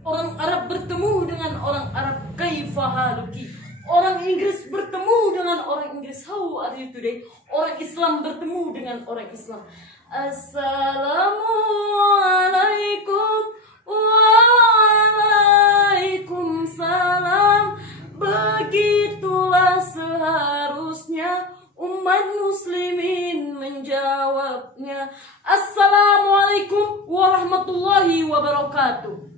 Orang Arab bertemu dengan orang Arab, kaifa haluki. Orang Inggris bertemu dengan orang Inggris, how are you today. Orang Islam bertemu dengan orang Islam, assalamualaikum waalaikumsalam. Begitulah seharusnya umat muslimin menjawabnya. Assalamualaikum warahmatullahi wabarakatuh.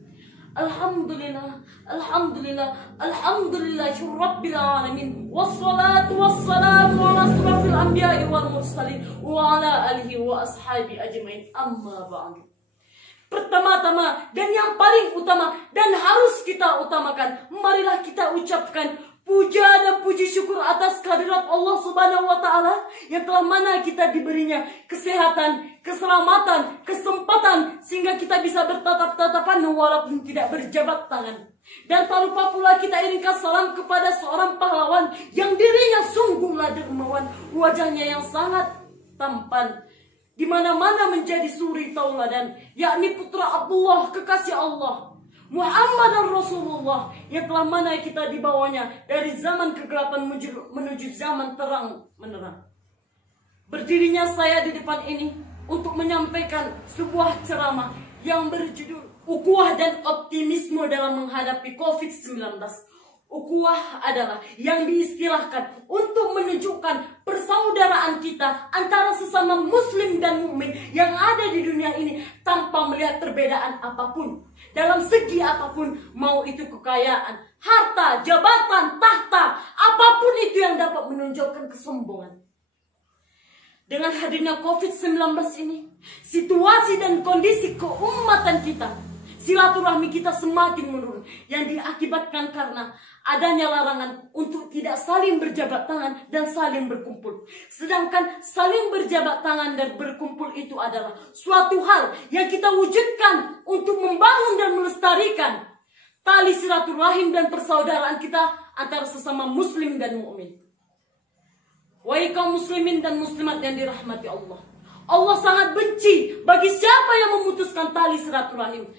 Alhamdulillah, alhamdulillah, alhamdulillah rabbil alamin. Wassalatu wassalamu ala asrafil anbiya'i wal mursalin wa ala alihi wa ashabi ajmain. Amma ba'du. Pertama-tama dan yang paling utama dan harus kita utamakan, marilah kita ucapkan puja dan puji syukur atas kehadirat Allah Subhanahu wa taala yang telah mana kita diberinya kesehatan, keselamatan, kesempatan sehingga kita bisa bertatap-tatapan walaupun tidak berjabat tangan. Dan tak lupa pula kita iringkan salam kepada seorang pahlawan yang dirinya sungguhlah dermawan, wajahnya yang sangat tampan, di mana-mana menjadi suri tauladan, yakni putra Abdullah, kekasih Allah, Muhammad Rasulullah, yang telah mana kita dibawanya dari zaman kegelapan menuju zaman terang menerang. Berdirinya saya di depan ini untuk menyampaikan sebuah ceramah yang berjudul Ukhuwah dan Optimisme dalam menghadapi COVID-19. Ukhuwah adalah yang diistilahkan untuk menunjukkan persaudaraan kita antara sesama muslim dan mukmin yang ada di dunia ini tanpa melihat perbedaan apapun, dalam segi apapun, mau itu kekayaan, harta, jabatan, tahta, apapun itu yang dapat menunjukkan kesombongan. Dengan hadirnya COVID-19 ini, situasi dan kondisi keumatan kita, silaturahmi kita semakin menurun, yang diakibatkan karena adanya larangan untuk tidak saling berjabat tangan dan saling berkumpul. Sedangkan saling berjabat tangan dan berkumpul itu adalah suatu hal yang kita wujudkan untuk membangun dan melestarikan tali silaturahim dan persaudaraan kita antara sesama muslim dan mukmin. Wahai kaum muslimin dan muslimat yang dirahmati Allah, Allah sangat benci bagi siapa yang memutuskan tali silaturahim.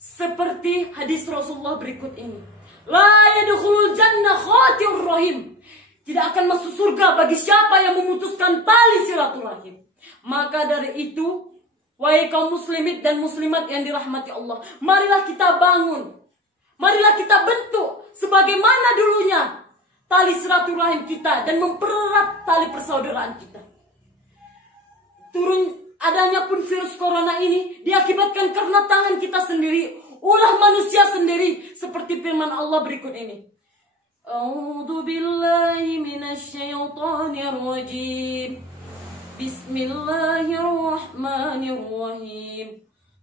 Seperti hadis Rasulullah berikut ini, la yadkhulul jannah khatir rahim. Tidak akan masuk surga bagi siapa yang memutuskan tali silaturahim. Maka dari itu, wahai kaum muslimin dan muslimat yang dirahmati Allah, marilah kita bangun, marilah kita bentuk sebagaimana dulunya tali silaturahim kita dan mempererat tali persaudaraan kita. Turun adanya pun virus corona ini diakibatkan karena tangan kita sendiri, ulah manusia sendiri, seperti firman Allah berikut ini. A'udzu billahi minasyaitonir rajim. Bismillahirrahmanirrahim.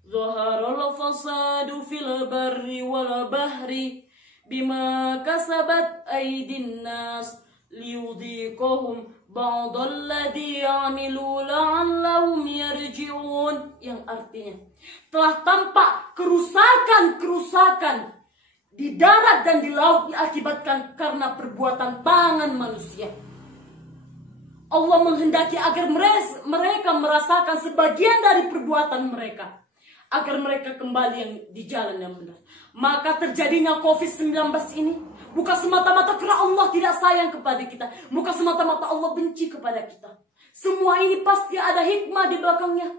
Zaharal fasadu fil barri wal bahri bima kasabat aydin nas liyudhiqahum ba'dalladzi 'amilu la'allahum yarji'un, yang artinya telah tampak kerusakan-kerusakan di darat dan di laut diakibatkan karena perbuatan tangan manusia. Allah menghendaki agar mereka merasakan sebagian dari perbuatan mereka, agar mereka kembali yang di jalan yang benar. Maka terjadinya COVID-19 ini bukan semata-mata karena Allah tidak sayang kepada kita, bukan semata-mata Allah benci kepada kita. Semua ini pasti ada hikmah di belakangnya.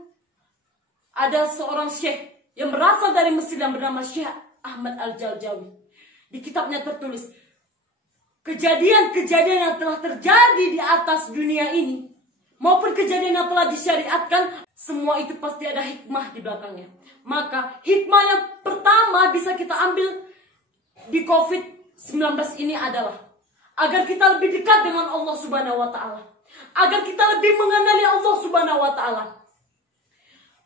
Ada seorang syekh yang berasal dari Mesir yang bernama Syekh Ahmad Al-Jaljawi. Di kitabnya tertulis, kejadian-kejadian yang telah terjadi di atas dunia ini maupun kejadian yang telah disyariatkan, semua itu pasti ada hikmah di belakangnya. Maka hikmah yang pertama bisa kita ambil di COVID-19 ini adalah agar kita lebih dekat dengan Allah Subhanahu wa taala, agar kita lebih mengenali Allah Subhanahu wa taala.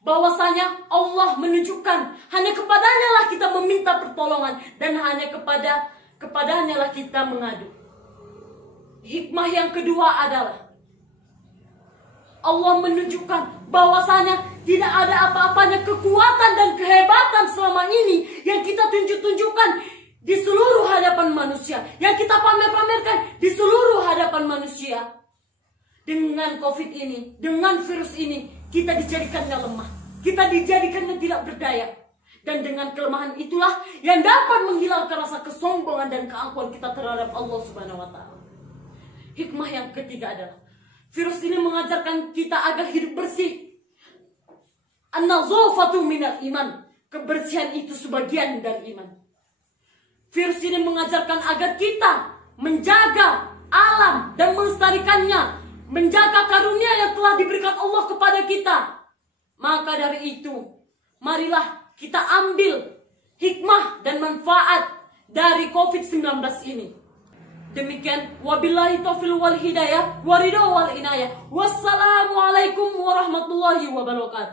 Bahwasanya Allah menunjukkan hanya kepadanya lah kita meminta pertolongan dan hanya kepadanya lah kita mengadu. Hikmah yang kedua adalah Allah menunjukkan bahwasanya tidak ada apa-apanya kekuatan dan kehebatan selama ini yang kita tunjukkan di seluruh hadapan manusia, yang kita pamer-pamerkan di seluruh hadapan manusia. Dengan COVID ini, dengan virus ini, kita dijadikannya lemah, kita dijadikannya tidak berdaya. Dan dengan kelemahan itulah yang dapat menghilangkan rasa kesombongan dan keangkuhan kita terhadap Allah Subhanahu wa Ta'ala. Hikmah yang ketiga adalah virus ini mengajarkan kita agar hidup bersih. An-nazafatu minal iman. Kebersihan itu sebagian dari iman. Virus ini mengajarkan agar kita menjaga alam dan melestarikannya, menjaga karunia yang telah diberikan Allah kepada kita. Maka dari itu, marilah kita ambil hikmah dan manfaat dari COVID-19 ini. Demikian, wabillahi taufiq wal hidayah, waridho wal inayah. Wassalamualaikum warahmatullahi wabarakatuh.